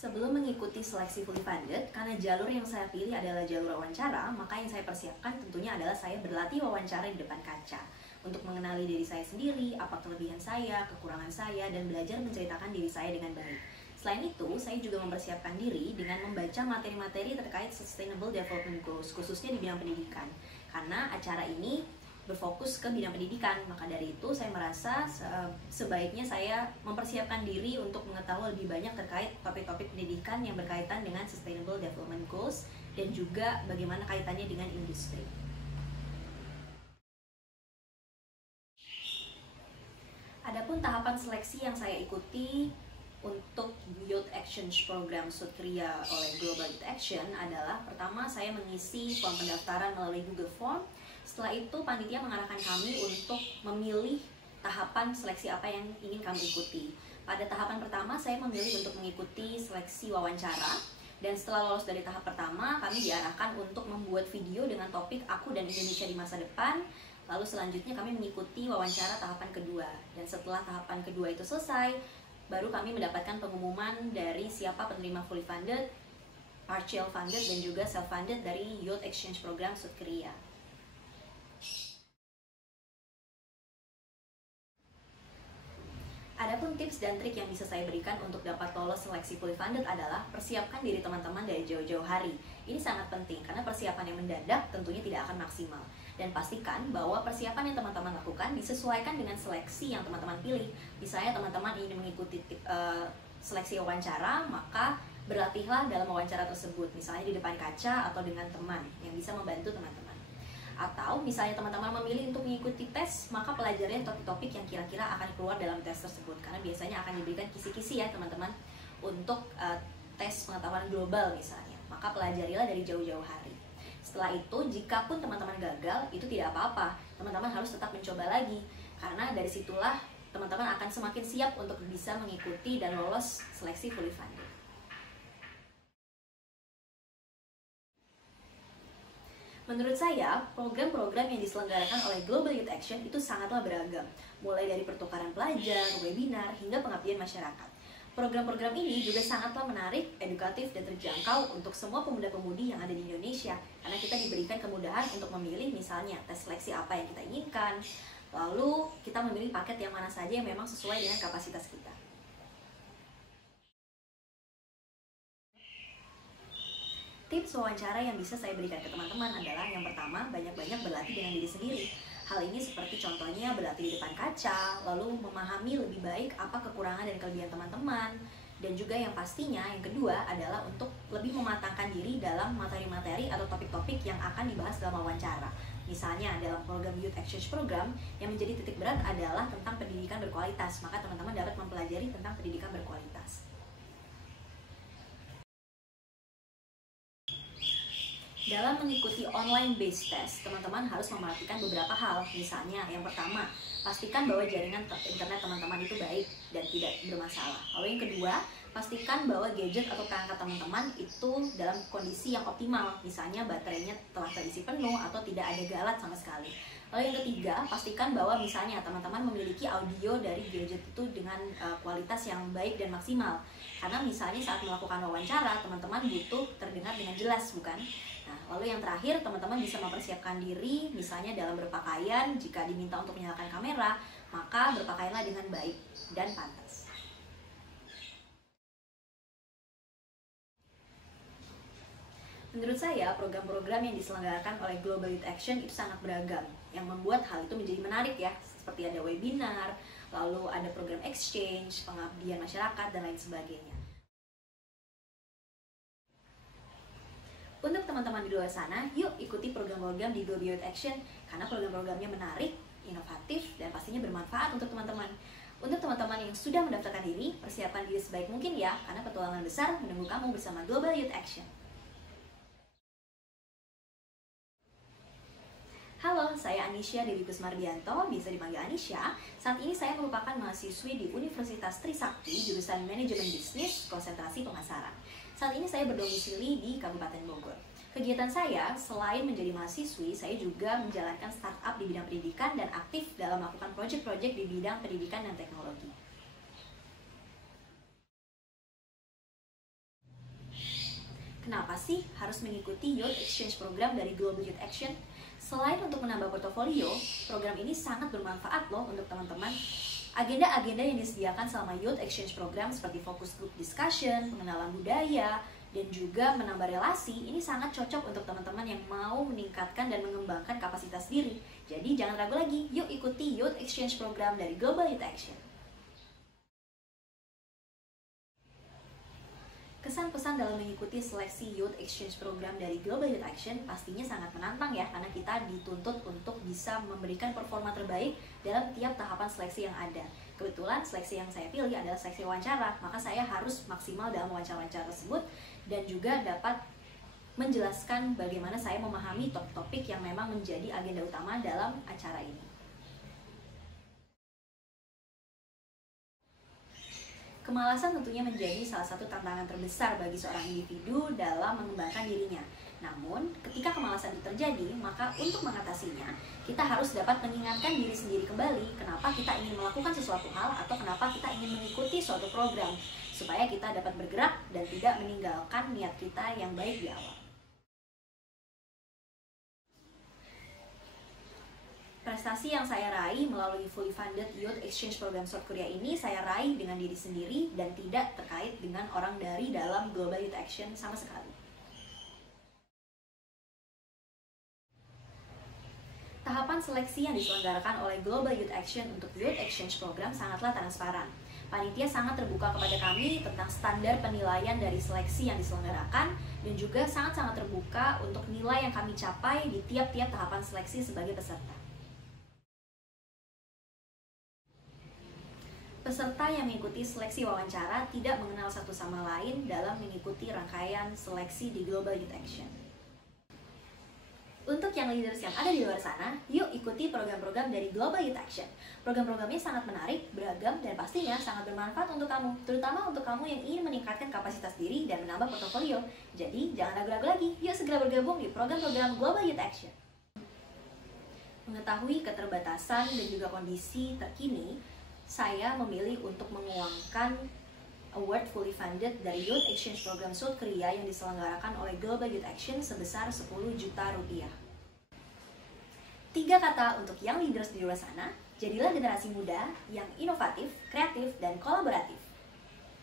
Sebelum mengikuti seleksi fully funded, karena jalur yang saya pilih adalah jalur wawancara, maka yang saya persiapkan tentunya adalah saya berlatih wawancara di depan kaca untuk mengenali diri saya sendiri, apa kelebihan saya, kekurangan saya, dan belajar menceritakan diri saya dengan baik. Selain itu, saya juga mempersiapkan diri dengan membaca materi-materi terkait Sustainable Development Goals, khususnya di bidang pendidikan. Karena acara ini berfokus ke bidang pendidikan, maka dari itu saya merasa sebaiknya saya mempersiapkan diri untuk mengetahui lebih banyak terkait topik-topik pendidikan yang berkaitan dengan Sustainable Development Goals dan juga bagaimana kaitannya dengan industri. Adapun tahapan seleksi yang saya ikuti untuk Youth Exchange Program South Korea oleh Global Youth Action adalah, pertama saya mengisi form pendaftaran melalui Google Form. Setelah itu panitia mengarahkan kami untuk memilih tahapan seleksi apa yang ingin kami ikuti. Pada tahapan pertama saya memilih untuk mengikuti seleksi wawancara, dan setelah lolos dari tahap pertama kami diarahkan untuk membuat video dengan topik Aku dan Indonesia di Masa Depan. Lalu selanjutnya kami mengikuti wawancara tahapan kedua, dan setelah tahapan kedua itu selesai, baru kami mendapatkan pengumuman dari siapa penerima fully funded, partial funded, dan juga self funded dari Youth Exchange Program South Korea. Adapun tips dan trik yang bisa saya berikan untuk dapat lolos seleksi fully funded adalah persiapkan diri teman-teman dari jauh-jauh hari. Ini sangat penting karena persiapan yang mendadak tentunya tidak akan maksimal. Dan pastikan bahwa persiapan yang teman-teman lakukan disesuaikan dengan seleksi yang teman-teman pilih. Misalnya teman-teman ingin mengikuti seleksi wawancara, maka berlatihlah dalam wawancara tersebut, misalnya di depan kaca atau dengan teman yang bisa membantu teman-teman. Atau misalnya teman-teman memilih untuk mengikuti tes, maka pelajarilah topik-topik yang kira-kira akan keluar dalam tes tersebut, karena biasanya akan diberikan kisi-kisi ya teman-teman untuk tes pengetahuan global misalnya. Maka pelajarilah dari jauh-jauh hari. Setelah itu, jika pun teman-teman gagal, itu tidak apa-apa, teman-teman harus tetap mencoba lagi, karena dari situlah teman-teman akan semakin siap untuk bisa mengikuti dan lolos seleksi fully funded. Menurut saya, program-program yang diselenggarakan oleh Global Youth Action itu sangatlah beragam, mulai dari pertukaran pelajar, webinar, hingga pengabdian masyarakat. Program-program ini juga sangatlah menarik, edukatif, dan terjangkau untuk semua pemuda-pemudi yang ada di Indonesia, karena kita diberikan kemudahan untuk memilih misalnya tes seleksi apa yang kita inginkan, lalu kita memilih paket yang mana saja yang memang sesuai dengan kapasitas kita. Tips wawancara yang bisa saya berikan ke teman-teman adalah, yang pertama, banyak-banyak berlatih dengan diri sendiri. Hal ini seperti contohnya berlatih di depan kaca, lalu memahami lebih baik apa kekurangan dan kelebihan teman-teman. Dan juga yang pastinya, yang kedua adalah untuk lebih mematangkan diri dalam materi-materi atau topik-topik yang akan dibahas dalam wawancara. Misalnya dalam program Youth Exchange Program, yang menjadi titik berat adalah tentang pendidikan berkualitas, maka teman-teman dapat mempelajari tentang pendidikan berkualitas. Dalam mengikuti online based test, teman-teman harus memperhatikan beberapa hal. Misalnya, yang pertama, pastikan bahwa jaringan internet teman-teman itu baik dan tidak bermasalah. Lalu yang kedua, pastikan bahwa gadget atau perangkat teman-teman itu dalam kondisi yang optimal. Misalnya baterainya telah terisi penuh atau tidak ada galat sama sekali. Lalu yang ketiga, pastikan bahwa misalnya teman-teman memiliki audio dari gadget itu dengan kualitas yang baik dan maksimal. Karena misalnya saat melakukan wawancara, teman-teman butuh terdengar dengan jelas, bukan? Nah, lalu yang terakhir, teman-teman bisa mempersiapkan diri, misalnya dalam berpakaian. Jika diminta untuk menyalakan kamera, maka berpakaianlah dengan baik dan pantas. Menurut saya, program-program yang diselenggarakan oleh Global Youth Action itu sangat beragam, yang membuat hal itu menjadi menarik ya, seperti ada webinar, lalu ada program exchange, pengabdian masyarakat, dan lain sebagainya. Untuk teman-teman di luar sana, yuk ikuti program-program di Global Youth Action, karena program-programnya menarik, inovatif, dan pastinya bermanfaat untuk teman-teman. Untuk teman-teman yang sudah mendaftarkan diri, persiapkan diri sebaik mungkin ya, karena petualangan besar menunggu kamu bersama Global Youth Action. Halo, saya Anisha Dewi Kusmardianto, bisa dipanggil Anisha. Saat ini saya merupakan mahasiswi di Universitas Trisakti, jurusan Manajemen Bisnis, konsentrasi pemasaran. Saat ini saya berdomisili di Kabupaten Bogor. Kegiatan saya, selain menjadi mahasiswi, saya juga menjalankan startup di bidang pendidikan dan aktif dalam melakukan proyek-proyek di bidang pendidikan dan teknologi. Kenapa sih harus mengikuti Youth Exchange Program dari Global Youth Action? Selain untuk menambah portofolio, program ini sangat bermanfaat loh untuk teman-teman. Agenda-agenda yang disediakan selama Youth Exchange Program seperti fokus group discussion, pengenalan budaya, dan juga menambah relasi, ini sangat cocok untuk teman-teman yang mau meningkatkan dan mengembangkan kapasitas diri. Jadi jangan ragu lagi, yuk ikuti Youth Exchange Program dari Global Youth Action. Kesan-pesan dalam mengikuti seleksi Youth Exchange Program dari Global Youth Action pastinya sangat menantang ya, karena kita dituntut untuk bisa memberikan performa terbaik dalam tiap tahapan seleksi yang ada. Kebetulan seleksi yang saya pilih adalah seleksi wawancara, maka saya harus maksimal dalam wawancara tersebut dan juga dapat menjelaskan bagaimana saya memahami topik-topik yang memang menjadi agenda utama dalam acara ini. Kemalasan tentunya menjadi salah satu tantangan terbesar bagi seorang individu dalam mengembangkan dirinya. Namun, ketika kemalasan itu terjadi, maka untuk mengatasinya, kita harus dapat mengingatkan diri sendiri kembali kenapa kita ingin melakukan sesuatu hal atau kenapa kita ingin mengikuti suatu program, supaya kita dapat bergerak dan tidak meninggalkan niat kita yang baik di awal. Prestasi yang saya raih melalui fully funded Youth Exchange Program South Korea ini saya raih dengan diri sendiri dan tidak terkait dengan orang dari dalam Global Youth Action sama sekali. Tahapan seleksi yang diselenggarakan oleh Global Youth Action untuk Youth Exchange Program sangatlah transparan. Panitia sangat terbuka kepada kami tentang standar penilaian dari seleksi yang diselenggarakan dan juga sangat-sangat terbuka untuk nilai yang kami capai di tiap-tiap tahapan seleksi sebagai peserta. Peserta yang mengikuti seleksi wawancara tidak mengenal satu sama lain dalam mengikuti rangkaian seleksi di Global Youth Action. Untuk yang leaders yang ada di luar sana, yuk ikuti program-program dari Global Youth Action. Program-programnya sangat menarik, beragam, dan pastinya sangat bermanfaat untuk kamu, terutama untuk kamu yang ingin meningkatkan kapasitas diri dan menambah portofolio. Jadi, jangan ragu-ragu lagi, yuk segera bergabung di program-program Global Youth Action. Mengetahui keterbatasan dan juga kondisi terkini, saya memilih untuk menguangkan award fully funded dari Youth Exchange Program South Korea yang diselenggarakan oleh Global Youth Action sebesar 10 juta rupiah. 3 kata untuk yang leaders di luar sana, jadilah generasi muda yang inovatif, kreatif, dan kolaboratif.